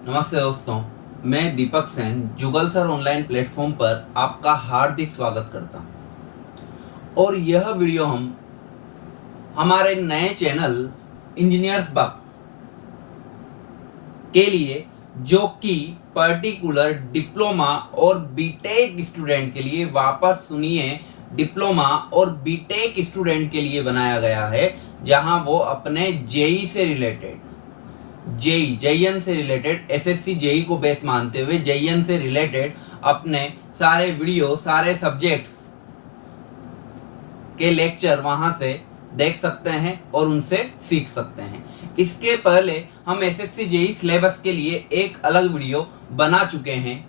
नमस्ते दोस्तों, मैं दीपक सेन जुगल सर ऑनलाइन प्लेटफॉर्म पर आपका हार्दिक स्वागत करता हूं। और यह वीडियो हम हमारे नए चैनल इंजीनियर्स बग के लिए, जो कि पर्टिकुलर डिप्लोमा और बीटेक स्टूडेंट के लिए, वापस सुनिए, डिप्लोमा और बीटेक स्टूडेंट के लिए बनाया गया है, जहां वो अपने जेई से रिलेटेड, जेईएन से रिलेटेड, एसएससी जेई को बेस मानते हुए जेईएन से रिलेटेड अपने सारे वीडियो, सारे सब्जेक्ट्स के लेक्चर वहां से देख सकते हैं और उनसे सीख सकते हैं। इसके पहले हम एसएससी जेई सिलेबस के लिए एक अलग वीडियो बना चुके हैं,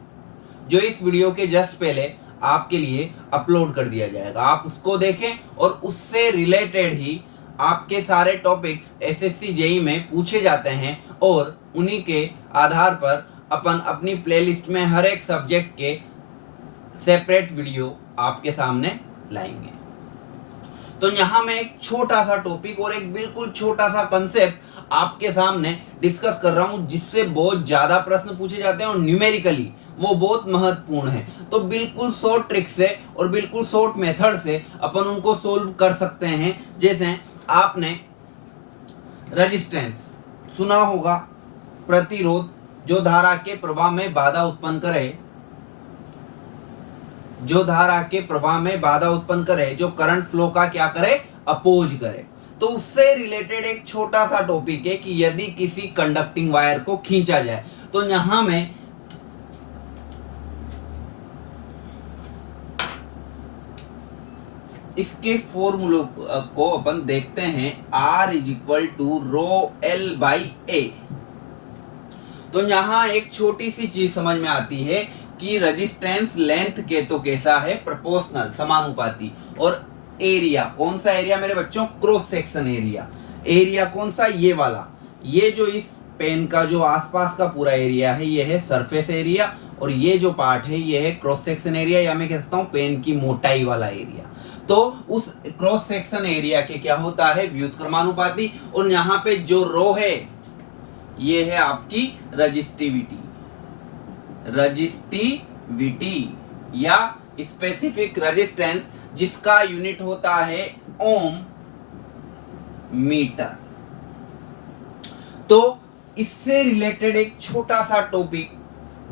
जो इस वीडियो के जस्ट पहले आपके लिए अपलोड कर दिया जाएगा। आप उसको देखें और उससे रिलेटेड ही आपके सारे टॉपिक्स एसएससी जेई में पूछे जाते हैं और उन्हीं के आधार पर अपन अपनी प्लेलिस्ट में हर एक सब्जेक्ट के सेपरेट वीडियो आपके सामने लाएंगे। तो यहाँ मैं एक छोटा सा टॉपिक और एक बिल्कुल छोटा सा कंसेप्ट आपके सामने डिस्कस कर रहा हूँ, जिससे बहुत ज़्यादा प्रश्न पूछे जाते हैं और न्यूमेरिकली वो बहुत महत्वपूर्ण है। तो बिल्कुल शॉर्ट ट्रिक से और बिल्कुल शॉर्ट मेथड से अपन उनको सोल्व कर सकते हैं। जैसे आपने रेजिस्टेंस सुना होगा, प्रतिरोध, जो धारा के प्रवाह में बाधा उत्पन्न करे, जो धारा के प्रवाह में बाधा उत्पन्न करे, जो करंट फ्लो का क्या करे, अपोज करे। तो उससे रिलेटेड एक छोटा सा टॉपिक है कि यदि किसी कंडक्टिंग वायर को खींचा जाए, तो यहां में इसके फॉर्मूलों को अपन देखते हैं। R is equal to rho L by A. तो यहां एक छोटी सी चीज समझ में आती है कि रेजिस्टेंस लेंथ के तो कैसा है, प्रोपोर्शनल, समानुपाती। और एरिया, कौन सा एरिया मेरे बच्चों, क्रॉस सेक्शन एरिया। एरिया कौन सा, ये वाला, ये जो इस पेन का जो आसपास का पूरा एरिया है, ये है सरफेस एरिया, और ये जो पार्ट है ये है क्रॉस सेक्शन एरिया, या मैं कह सकता हूं पेन की मोटाई वाला एरिया। तो उस क्रॉस सेक्शन एरिया के क्या होता है, व्युत्क्रमानुपाती। और यहाँ पे जो रो है, ये है आपकी रजिस्टिविटी, या स्पेसिफिक रेजिस्टेंस, जिसका यूनिट होता है ओम मीटर। तो इससे रिलेटेड एक छोटा सा टॉपिक,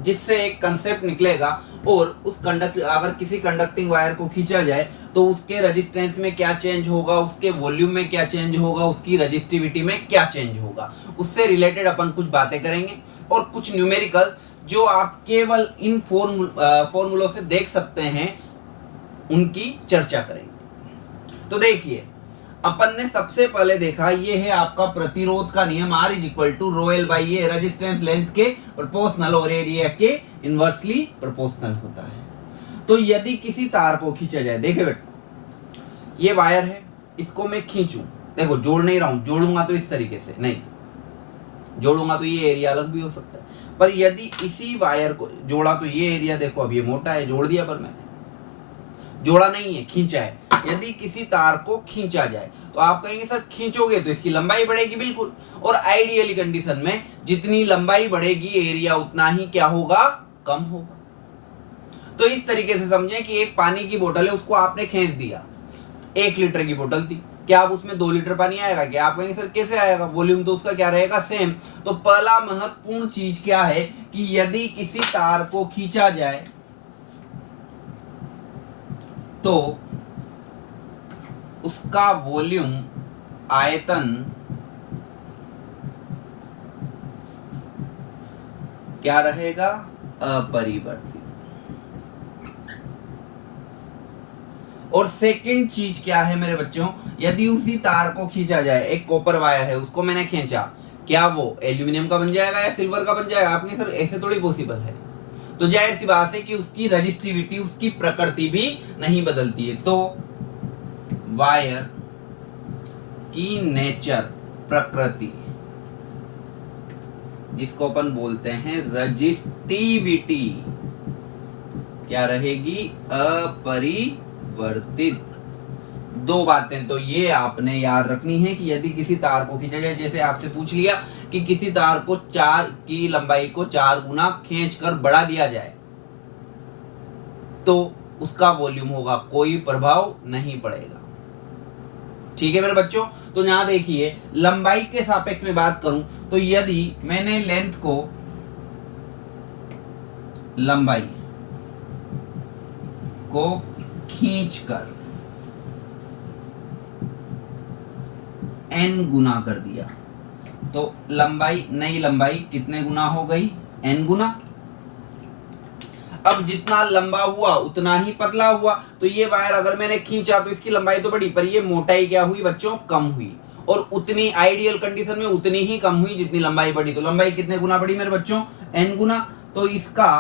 जिससे एक कंसेप्ट निकलेगा, और उस अगर किसी कंडक्टिंग वायर को खींचा जाए तो उसके रेजिस्टेंस में क्या चेंज होगा, उसके वॉल्यूम में क्या चेंज होगा, उसकी रेजिस्टिविटी में क्या चेंज होगा, उससे रिलेटेड अपन कुछ बातें करेंगे। और कुछ न्यूमेरिकल जो आप केवल इन फॉर्मूलों से देख सकते हैं, उनकी चर्चा करेंगे। तो देखिए, अपन ने सबसे पहले देखा, ये है आपका प्रतिरोध का नियम, R is equal to rho L by A, resistance length के प्रोपोर्शनल और एरिया के इनवर्सली प्रोपोर्शनल होता है। तो यदि किसी तार को खींचा जाए, देखिए बेटा, ये वायर है, इसको मैं खींचूं, देखो जोड़ नहीं रहा हूं, जोड़ूंगा तो इस तरीके से नहीं, जोड़ूंगा तो ये एरिया अलग भी हो सकता है। पर यदि इसी वायर को जोड़ा तो ये एरिया, देखो अब ये मोटा है, जोड़ दिया, पर मैंने जोड़ा नहीं है, खींचा है। यदि किसी तार को खींचा जाए तो आप कहेंगे सर खींचोगे तो इसकी लंबाई बढ़ेगी, बिल्कुल। और आइडियली कंडीशन में जितनी लंबाई बढ़ेगी, एरिया उतना ही क्या होगा, कम होगा। तो इस तरीके से समझें कि एक पानी की बोतल है, उसको आपने खींच दिया, 1 लीटर की बोतल थी, क्या अब उसमें 2 लीटर पानी आएगा? क्या आप कहेंगे सर कैसे आएगा, वॉल्यूम तो उसका क्या रहेगा, सेम। तो पहला महत्वपूर्ण चीज क्या है कि यदि किसी तार को खींचा जाए तो उसका वॉल्यूम, आयतन क्या रहेगा, अपरिवर्तित। और सेकंड चीज क्या है मेरे बच्चों, यदि उसी तार को खींचा जाए, एक कॉपर वायर है, उसको मैंने खींचा, क्या वो एल्यूमिनियम का बन जाएगा या सिल्वर का बन जाएगा? आपके सर ऐसे थोड़ी पॉसिबल है। तो जाहिर सी बात है कि उसकी रेजिस्टिविटी, उसकी प्रकृति भी नहीं बदलती है। तो वायर की नेचर, प्रकृति, जिसको अपन बोलते हैं रेजिस्टिविटी, क्या रहेगी, अपरिवर्तित। दो बातें तो ये आपने याद रखनी है कि यदि किसी तार को खींचा जाए, जैसे आपसे पूछ लिया कि किसी तार को 4 की लंबाई को 4 गुना खींचकर बढ़ा दिया जाए तो उसका वॉल्यूम होगा, कोई प्रभाव नहीं पड़ेगा। ठीक है मेरे बच्चों। तो यहां देखिए लंबाई के सापेक्ष में बात करूं तो यदि मैंने लेंथ को लंबाई को खींचकर n गुना कर दिया तो लंबाई, नई लंबाई कितने गुना हो गई, n गुना। अब जितना लंबा हुआ उतना ही पतला हुआ, तो ये वायर अगर मैंने खींचा तो इसकी लंबाई तो बढ़ी पर ये मोटाई क्या हुई बच्चों, कम हुई। और उतनी आइडियल कंडीशन में उतनी ही कम हुई जितनी लंबाई बढ़ी। तो लंबाई कितने गुना बढ़ी मेरे बच्चों, n गुना। तो इसका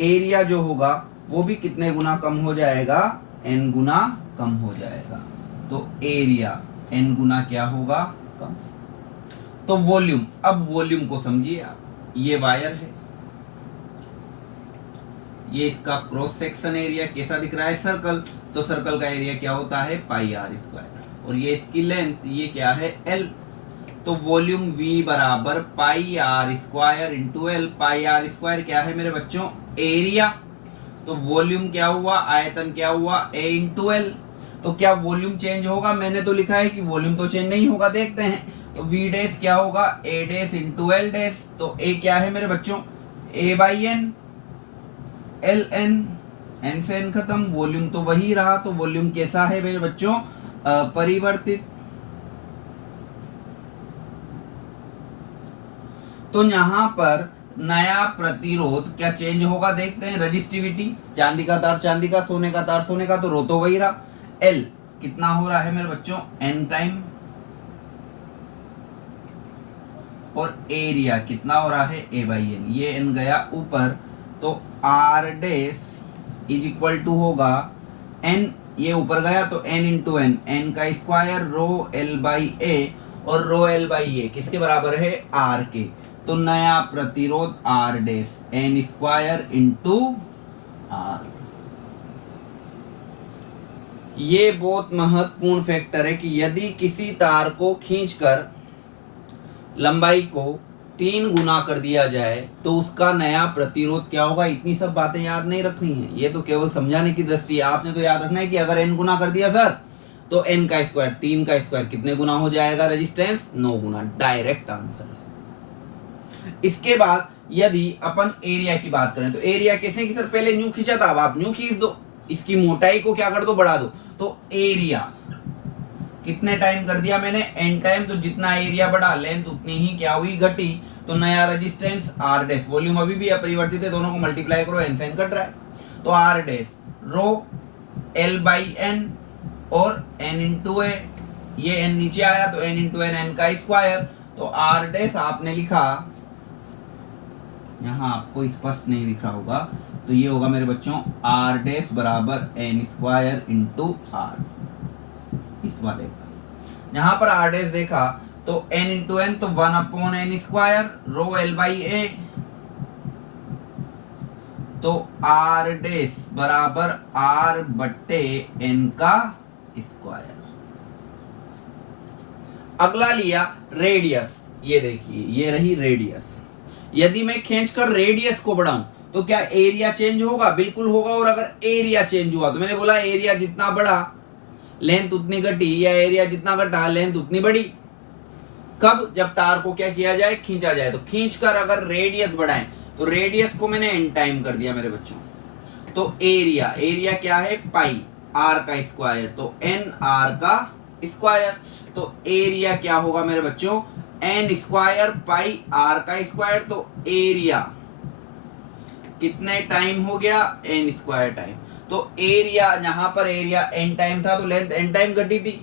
एरिया जो होगा वो भी कितने गुना कम हो जाएगा, n गुना कम हो जाएगा। तो एरिया n गुना क्या होगा, कम। तो वॉल्यूम, अब वॉल्यूम को समझिए आप, ये वायर है, ये इसका क्रॉस सेक्शन एरिया कैसा दिख रहा है, सर्कल। तो सर्कल का एरिया क्या होता है, पाई आर स्क्वायर। और ये इसकी लेंथ, ये क्या है, l। तो वॉल्यूम V बराबर pi R square into L. Pi R square क्या है मेरे बच्चों, एरिया। तो वॉल्यूम क्या हुआ, आयतन क्या हुआ, A इंटू एल। तो क्या वॉल्यूम चेंज होगा, मैंने तो लिखा है कि वॉल्यूम तो चेंज नहीं होगा, देखते हैं। तो V डैश क्या होगा, A dash into L dash. तो A क्या है मेरे बच्चों, A by N, L N, N से एन खत्म, वॉल्यूम तो वही रहा। तो वॉल्यूम कैसा है मेरे बच्चों, अपरिवर्तित। तो यहां पर नया प्रतिरोध क्या चेंज होगा, देखते हैं। रजिस्टिविटी, चांदी का तार चांदी का, सोने का तार सोने का, तो रो तो वही रहा। एल कितना हो रहा है मेरे बच्चों, एन टाइम। और एरिया कितना हो रहा है, ए बाई एन। ये एन गया ऊपर, तो R dash is equal to होगा एन, ये ऊपर गया तो एन इंटू एन, एन का square rho L by A. और रो एल बाई ए किसके बराबर है, आर के। तो नया प्रतिरोध R dash N square into R. ये बहुत महत्वपूर्ण फैक्टर है कि यदि किसी तार को खींचकर लंबाई को 3 गुना कर दिया जाए तो उसका नया प्रतिरोध क्या होगा। इतनी सब बातें याद नहीं रखनी है, ये तो केवल समझाने की दृष्टि है। आपने तो याद रखना है कि अगर n गुना कर दिया सर तो n का स्क्वायर, 3 का स्क्वायर कितने गुना हो जाएगा, रेजिस्टेंस 9 गुना। डायरेक्ट आंसर है। इसके बाद यदि अपन एरिया की बात करें तो एरिया कैसे कि सर पहले न्यू खींचा था, अब आप न्यू खींच दो, इसकी मोटाई को क्या कर दो, बढ़ा दो। तो एरिया कितने टाइम कर दिया मैंने, n टाइम। तो जितना एरिया बढ़ा लेंथ उतनी ही क्या हुई, घटी। तो नया रेजिस्टेंस आर डैश, वॉल्यूम अभी भी अपरिवर्तित है, दोनों को मल्टीप्लाई करो, एन से एन कट रहा है। तो R dash rho L by N और एन इंटू ए, ये एन नीचे आया तो एन इंटू एन, एन का स्क्वायर। तो आर डैश आपने लिखा, यहाँ आपको स्पष्ट नहीं दिख रहा होगा, तो ये होगा मेरे बच्चों आर डैश बराबर एन स्क्वायर इंटू आर, इस वाले का। यहां पर आर डैश देखा तो n इंटू एन, तो 1 upon N square rho L by A. तो आर डैश बराबर आर बट्टे एन का स्क्वायर। अगला लिया रेडियस, ये देखिए ये रही रेडियस। यदि मैं खींचकर रेडियस को बढ़ाऊं तो क्या एरिया चेंज होगा, बिल्कुल होगा। और अगर एरिया चेंज हुआ तो मैंने बोला एरिया जितना बढ़ा लेंथ उतनी घटी, या एरिया जितना घटा लेंथ उतनी बढ़ी। कब, जब तार को क्या किया जाए, खींचा जाए। तो खींचकर अगर रेडियस बढ़ाएं तो रेडियस को मैंने एन टाइम कर दिया मेरे बच्चों। तो एरिया, एरिया क्या है, पाई आर का स्क्वायर, तो एन आर का स्क्वायर। तो एरिया क्या होगा मेरे बच्चों, एन स्क्वायर पाई आर का स्क्वायर। तो एरिया कितने टाइम हो गया, एन स्क्वायर टाइम। तो एरिया, यहां पर एरिया एन टाइम था तो लेंथ एन टाइम घटी थी।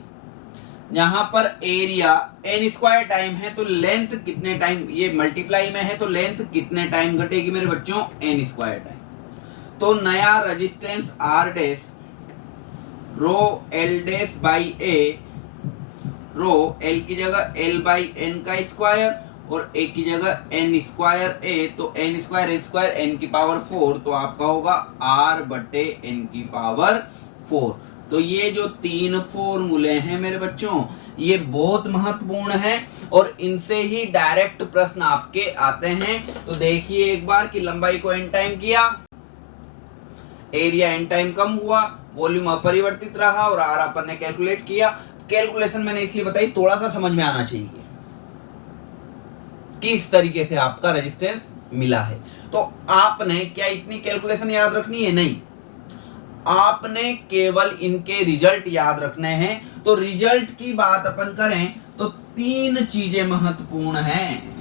यहां पर एरिया एन स्क्वायर टाइम है तो लेंथ कितने टाइम, ये मल्टीप्लाई में है तो लेंथ कितने टाइम घटेगी मेरे बच्चों, एन स्क्वायर टाइम। तो नया resistance R dash rho L dash by A, rho L की जगह एल बाई एन का स्क्वायर और ए की जगह एन स्क्वायर ए। तो एन स्क्वायर एन की पावर 4, तो आपका होगा आर बटे एन की पावर 4। तो ये जो 3 फॉर्मूले हैं मेरे बच्चों, ये बहुत महत्वपूर्ण हैं और इनसे ही डायरेक्ट प्रश्न आपके आते हैं। तो देखिए एक बार कि लंबाई को n टाइम किया, एरिया n टाइम कम हुआ, वॉल्यूम अपरिवर्तित रहा और r अपन ने कैलकुलेट किया। कैलकुलेशन मैंने इसलिए बताई, थोड़ा सा समझ में आना चाहिए कि इस तरीके से आपका रेजिस्टेंस मिला है। तो आपने क्या इतनी कैलकुलेशन याद रखनी है? नहीं, आपने केवल इनके रिजल्ट याद रखने हैं। तो रिजल्ट की बात अपन करें तो 3 चीजें महत्वपूर्ण हैं।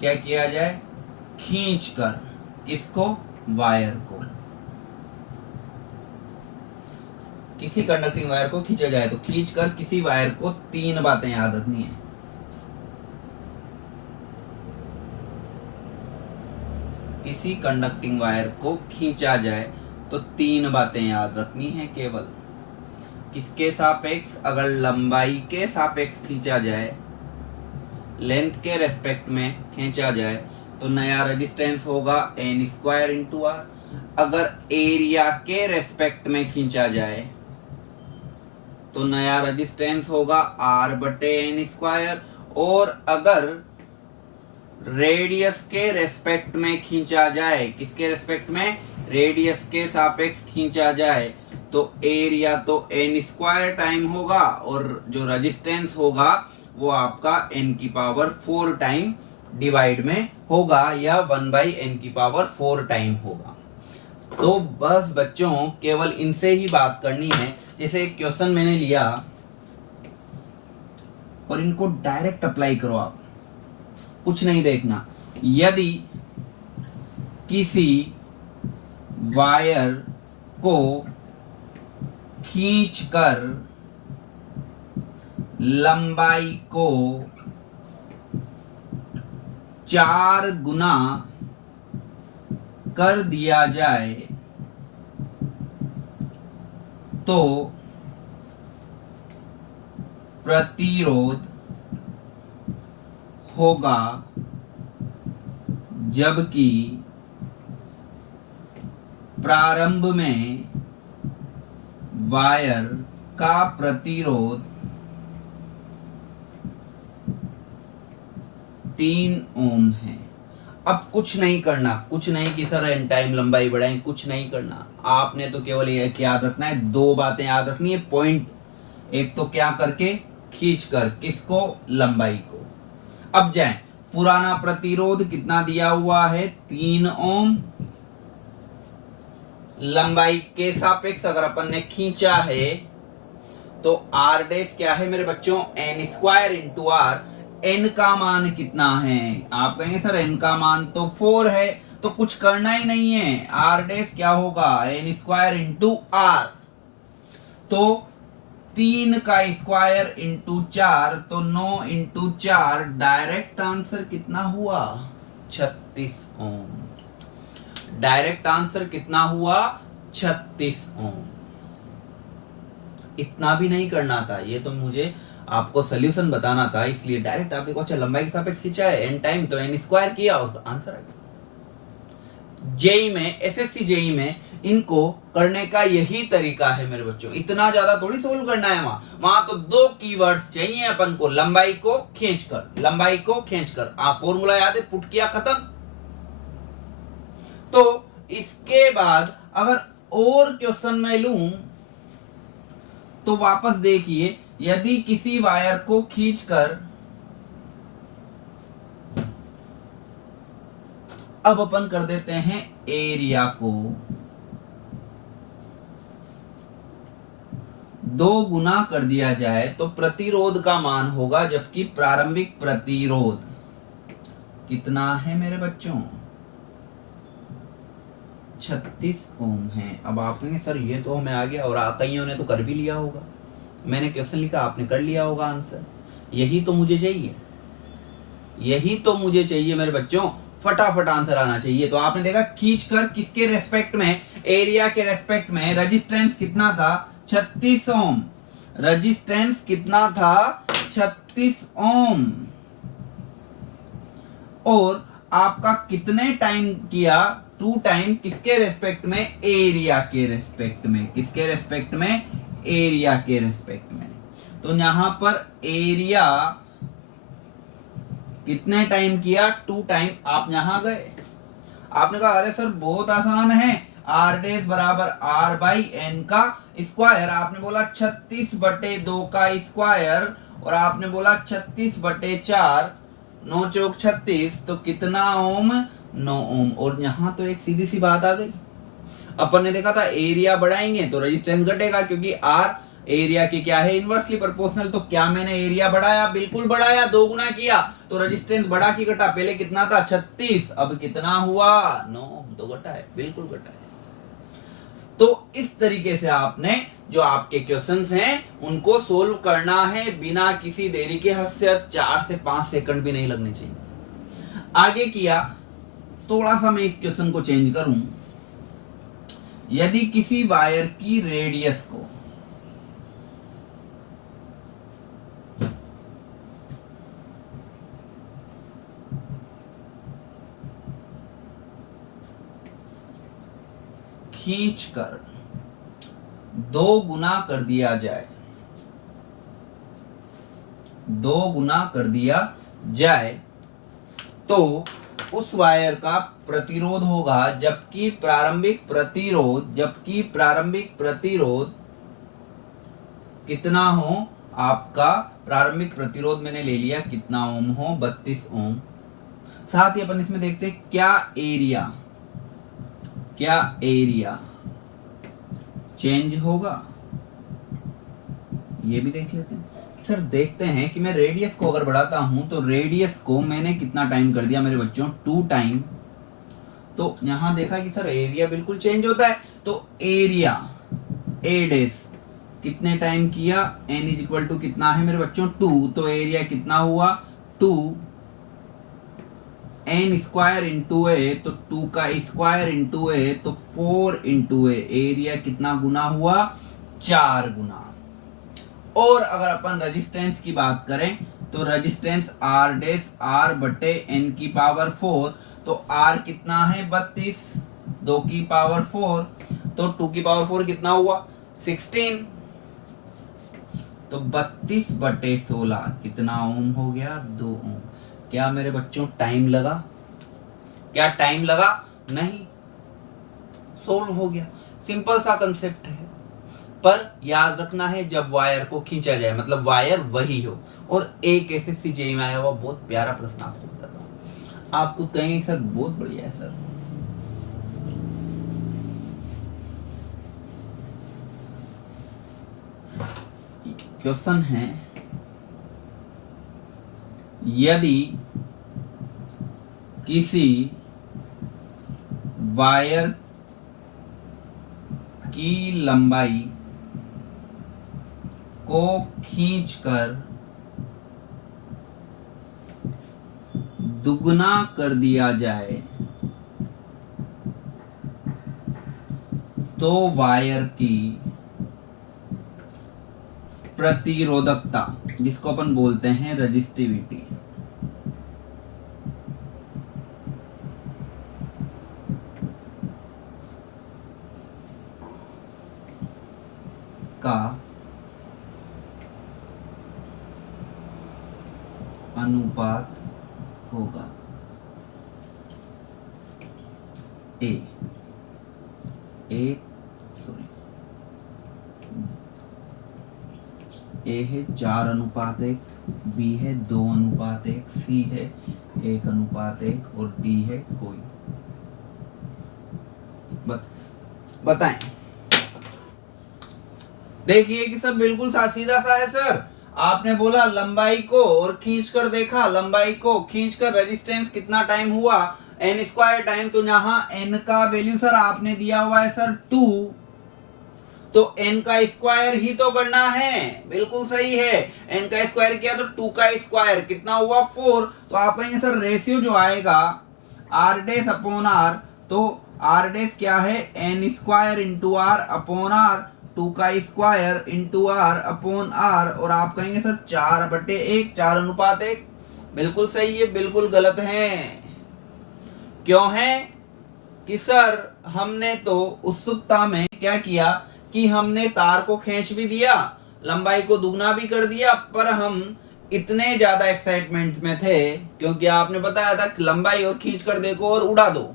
क्या किया जाए? खींचकर। किसको? वायर को। किसी कंडक्टिंग वायर को खींचा जाए तो खींचकर किसी वायर को 3 बातें याद रखनी है। किसी कंडक्टिंग वायर को खींचा जाए तो 3 बातें याद रखनी है केवल। किसके सापेक्ष? अगर लंबाई के सापेक्ष खींचा जाए, लेंथ के रेस्पेक्ट में खींचा जाए तो नया रेजिस्टेंस होगा n स्क्वायर इंटू आर। अगर एरिया के रेस्पेक्ट में खींचा जाए तो नया रेजिस्टेंस होगा r बटे n स्क्वायर। और अगर रेडियस के रेस्पेक्ट में खींचा जाए, किसके रेस्पेक्ट में? रेडियस के सापेक्ष खींचा जाए तो एरिया तो n स्क्वायर टाइम होगा और जो रेजिस्टेंस होगा वो आपका n की पावर 4 टाइम डिवाइड में होगा या 1/n की पावर 4 टाइम होगा। तो बस बच्चों केवल इनसे ही बात करनी है। जैसे एक क्वेश्चन मैंने लिया और इनको डायरेक्ट अप्लाई करो, आप कुछ नहीं देखना। यदि किसी वायर को खींचकर लंबाई को 4 गुना कर दिया जाए तो प्रतिरोध होगा, जबकि प्रारंभ में वायर का प्रतिरोध 3 ओम है। अब कुछ नहीं करना, कुछ नहीं कि सर एन टाइम लंबाई बढ़ाएं, कुछ नहीं करना। आपने तो केवल ये याद रखना है, 2 बातें याद रखनी है पॉइंट। एक तो क्या करके? खींच कर। किसको? लंबाई को। अब जाएं, पुराना प्रतिरोध कितना दिया हुआ है? 3 ओम। लंबाई के सापेक्ष अगर अपन ने खींचा है तो आर डैश क्या है मेरे बच्चों? n square into R. n का मान कितना है? आप कहेंगे सर n का मान तो 4 है, तो कुछ करना ही नहीं है। आर डैश क्या होगा? n square into R. तो 3 का स्क्वायर इंटू 4 तो 9 इंटू 4, डायरेक्ट आंसर कितना हुआ? 36 ओम। डायरेक्ट आंसर कितना हुआ? 36 ओम। इतना भी नहीं करना था, ये तो मुझे आपको सॉल्यूशन बताना था, इसलिए डायरेक्ट आप देखो। अच्छा, लंबाई के सापेक्ष खींचा है, n टाइम तो n स्क्वायर किया और आंसर आ गया। जेई में, एसएससी जेई में इनको करने का यही तरीका है मेरे बच्चों। इतना ज्यादा थोड़ी सोल्व करना है वहां तो 2 कीवर्ड्स चाहिए अपन को। लंबाई को खींचकर, लंबाई को खींचकर। आप फॉर्मूला याद है? पुट किया, खत्म। तो इसके बाद अगर और क्वेश्चन में लूं तो वापस देखिए, यदि किसी वायर को खींचकर, अब अपन कर देते हैं एरिया को 2 गुना कर दिया जाए तो प्रतिरोध का मान होगा, जबकि प्रारंभिक प्रतिरोध कितना है मेरे बच्चों? 36 ओम है। अब आप कहेंगे सर ये तो हमें आ गया, और कईयों ने तो कर भी लिया होगा। मैंने क्वेश्चन लिखा, आपने कर लिया होगा आंसर। यही तो मुझे चाहिए, यही तो मुझे चाहिए मेरे बच्चों। फटाफट आंसर आना चाहिए। तो आपने देखा खींचकर किसके रेस्पेक्ट में, एरिया के रेस्पेक्ट में। रेजिस्टेंस कितना था, 36 ओम। रेजिस्टेंस कितना था, 36 ओम। और आपका कितने टाइम किया, 2 टाइम, किसके रेस्पेक्ट में, एरिया के रेस्पेक्ट में। किसके रेस्पेक्ट में, एरिया के रेस्पेक्ट में। तो यहां पर एरिया कितने टाइम किया, 2 टाइम। आप यहां गए, आपने कहा अरे सर बहुत आसान है, आर डैश बराबर आर बाई एन का स्क्वायर। आपने बोला 36/2 का स्क्वायर, और आपने बोला 36/4, 9 चौक 36, तो कितना ओम, 9 ओम। और यहां तो एक सीधी सी बात आ गई, अपन ने देखा था एरिया बढ़ाएंगे तो रेजिस्टेंस घटेगा, क्योंकि आर एरिया की क्या है, इनवर्सली प्रोपोर्शनल। तो क्या मैंने एरिया बढ़ाया, बिल्कुल बढ़ाया, 2 गुना किया। तो रेजिस्टेंस बढ़ा की घटा, पहले कितना था 36, अब कितना हुआ 9, तो घटा है, बिल्कुल घटा है। तो इस तरीके से आपने जो आपके क्वेश्चंस हैं उनको सोल्व करना है बिना किसी देरी के। हद से 4 से 5 सेकंड भी नहीं लगने चाहिए। आगे किया, थोड़ा सा मैं इस क्वेश्चन को चेंज करूं। यदि किसी वायर की रेडियस को खींचकर 2 गुना कर दिया जाए, 2 गुना कर दिया जाए, तो उस वायर का प्रतिरोध होगा, जबकि प्रारंभिक प्रतिरोध कितना हो, आपका प्रारंभिक प्रतिरोध मैंने ले लिया कितना ओम हो, 32 ओम। साथ ही अपन इसमें देखते हैं क्या एरिया चेंज होगा, ये भी देख लेते हैं। सर देखते हैं कि मैं रेडियस को अगर बढ़ाता हूं तो रेडियस को मैंने कितना टाइम कर दिया मेरे बच्चों, 2 टाइम। तो यहां देखा कि सर एरिया बिल्कुल चेंज होता है। तो एरिया ए डैश कितने टाइम किया, n इज इक्वल टू कितना है मेरे बच्चों, 2। तो एरिया कितना हुआ, 2 n स्क्वायर इंटू ए, तो 2 का स्क्वायर इंटू ए, तो 4 इंटू ए। एरिया कितना गुना हुआ, 4 गुना। और अगर अपन रेजिस्टेंस की बात करें तो रेजिस्टेंस आर डैश आर बटे एन की पावर 4। तो आर कितना है, 32, 2 की पावर 4, तो 2 की पावर 4 कितना हुआ, 16। तो 32/16 कितना ओम हो गया, 2 ओम। क्या मेरे बच्चों टाइम लगा, क्या टाइम लगा, नहीं, सोल्व हो गया। सिंपल सा कंसेप्ट है, पर याद रखना है जब वायर को खींचा जाए, मतलब वायर वही हो। और एक एसएससी जेईई में आया हुआ बहुत प्यारा प्रश्न आपको बताता हूँ, आप खुद कहेंगे सर बहुत बढ़िया है सर। क्वेश्चन है, यदि किसी वायर की लंबाई को खींचकर दुगना कर दिया जाए तो वायर की प्रतिरोधकता, जिसको अपन बोलते हैं रेजिस्टिविटी, का अनुपात होगा। ए है 4:1, बी है 2:1, सी है 1:1 और डी है कोई। बताएं। देखिए कि सब बिल्कुल सीधा सा है सर। आपने बोला लंबाई को और खींचकर देखा, लंबाई को खींचकर रेजिस्टेंस कितना टाइम हुआ, n स्क्वायर टाइम। तो यहाँ n का वैल्यू सर आपने दिया हुआ है सर 2, तो n का स्क्वायर ही तो करना है, बिल्कुल सही है। n का स्क्वायर किया तो 2 का स्क्वायर कितना हुआ 4। तो आप कहेंगे सर रेशियो जो आएगा आर डैश अपॉन आर, तो आर डैश क्या है, N square into R upon R, 2 का square into R upon R, और आप कहेंगे सर 4/1, 4:1। बिल्कुल सही है, बिल्कुल गलत है। क्यों है कि सर हमने तो उत्सुकता में क्या किया कि हमने तार को खींच भी दिया, लंबाई को दुगना भी कर दिया, पर हम इतने ज्यादा एक्साइटमेंट में थे क्योंकि आपने बताया था कि लंबाई और खींच कर देखो और उड़ा दो।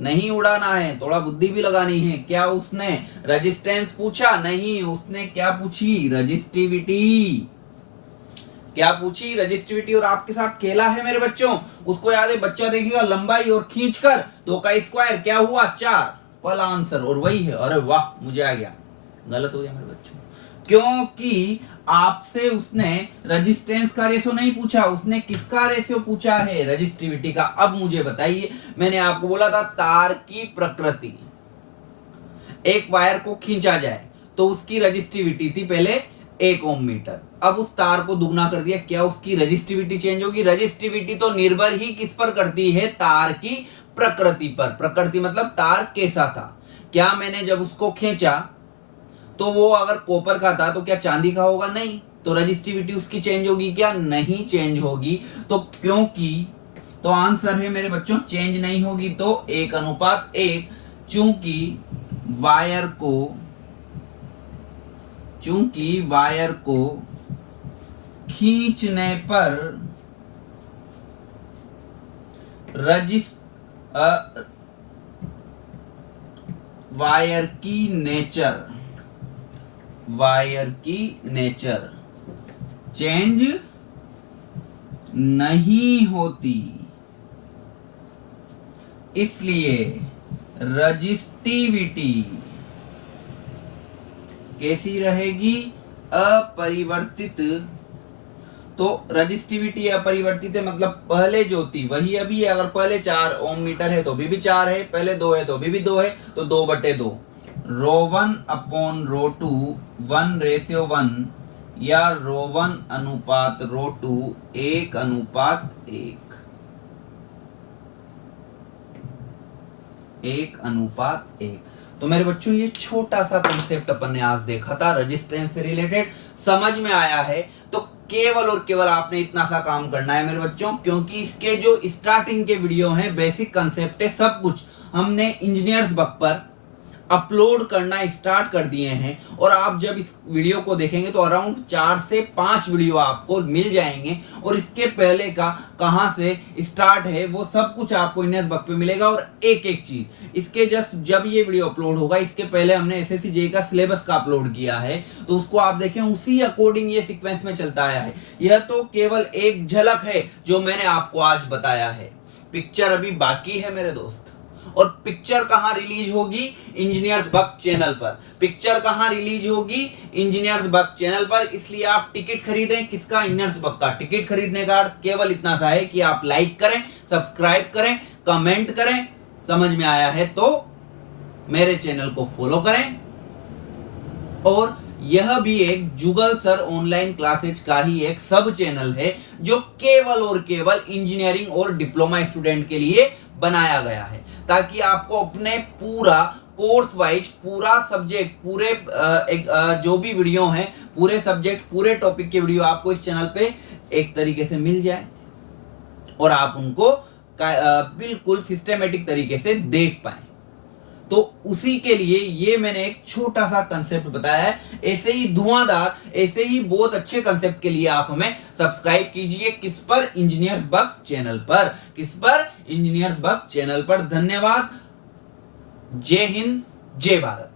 नहीं उड़ाना है, थोड़ा बुद्धि भी लगानी है। क्या उसने रेजिस्टेंस पूछा? नहीं, उसने क्या पूछी, रजिस्टिविटी। क्या पूछी, रजिस्टिविटी। और आपके साथ खेला है मेरे बच्चों, उसको याद है, बच्चा देखेगा लंबाई और खींचकर 2 का स्क्वायर क्या हुआ, 4, पल आंसर, और वही है। अरे वाह, मुझे आ गया। गलत हो गया मेरे बच्चों, क्योंकि आपसे उसने रेजिस्टेंस का रेशियो नहीं पूछा, उसने किसका रेशियो पूछा है, रजिस्टिविटी का। अब मुझे बताइए, मैंने आपको बोला था तार की प्रकृति, एक वायर को खींचा जाए तो उसकी रजिस्टिविटी थी पहले 1 ओम मीटर, अब उस तार को दुगना कर दिया, क्या उसकी रजिस्टिविटी चेंज होगी? रजिस्टिविटी तो निर्भर ही किस पर करती है, तार की प्रकृति पर। प्रकृति मतलब तार कैसा था। क्या मैंने जब उसको खींचा तो वो अगर कॉपर का था तो क्या चांदी का होगा? नहीं, तो रजिस्टिविटी उसकी चेंज होगी क्या? नहीं चेंज होगी। तो क्योंकि, तो आंसर है मेरे बच्चों चेंज नहीं होगी, तो 1:1। चूंकि वायर को खींचने पर वायर की नेचर चेंज नहीं होती, इसलिए रजिस्टिविटी कैसी रहेगी? अपरिवर्तित। तो रजिस्टिविटी अपरिवर्तित है, मतलब पहले जो थी वही अभी है। अगर पहले 4 ओम मीटर है तो अभी भी 4 है, पहले 2 है तो अभी भी 2 है, तो 2/2। ρ1 अपॉन ρ2 1:1, या ρ1 अनुपात ρ2 1:1, 1:1। तो मेरे बच्चों ये छोटा सा कंसेप्ट अपन ने आज देखा था, रेजिस्टेंस से रिलेटेड। समझ में आया है तो केवल और केवल आपने इतना सा काम करना है मेरे बच्चों, क्योंकि इसके जो स्टार्टिंग के वीडियो हैं, बेसिक कंसेप्ट है, सब कुछ हमने इंजीनियर्स बग पर अपलोड करना स्टार्ट कर दिए हैं। और आप जब इस वीडियो को देखेंगे तो अराउंड 4 से 5 वीडियो आपको मिल जाएंगे, और इसके पहले का कहां से स्टार्ट है वो सब कुछ आपको इंजीनियर्स बग पे मिलेगा। और एक एक चीज इसके जस्ट जब ये वीडियो अपलोड होगा, इसके पहले हमने एसएससी जेईई का सिलेबस का अपलोड किया है, तो उसको आप देखें, उसी अकॉर्डिंग ये सीक्वेंस में चलता आया है। यह तो केवल एक झलक है जो मैंने आपको आज बताया है, पिक्चर अभी बाकी है मेरे दोस्त। और पिक्चर कहां रिलीज होगी? इंजीनियर्स बग चैनल पर। पिक्चर कहां रिलीज होगी? इंजीनियर्स बग चैनल पर। इसलिए आप टिकट खरीदें, किसका? इंजीनियर्स बग का। टिकट खरीदने का अर्थ केवल इतना सा है कि आप लाइक करें, सब्सक्राइब करें, कमेंट करें। समझ में आया है तो मेरे चैनल को फॉलो करें। और यह भी एक जुगल सर ऑनलाइन क्लासेज का ही एक सब चैनल है, जो केवल और केवल इंजीनियरिंग और डिप्लोमा स्टूडेंट के लिए बनाया गया है, ताकि आपको अपने पूरा कोर्स वाइज पूरा सब्जेक्ट, पूरे जो भी वीडियो हैं, पूरे सब्जेक्ट, पूरे टॉपिक के वीडियो आपको इस चैनल पे एक तरीके से मिल जाए, और आप उनको बिल्कुल सिस्टमेटिक तरीके से देख पाए। तो उसी के लिए ये मैंने एक छोटा सा कंसेप्ट बताया है। ऐसे ही धुआंधार, ऐसे ही बहुत अच्छे कंसेप्ट के लिए आप हमें सब्सक्राइब कीजिए। किस पर? इंजीनियर्स बग चैनल पर। किस पर? इंजीनियर्स बग चैनल पर। धन्यवाद। जय हिंद, जय भारत।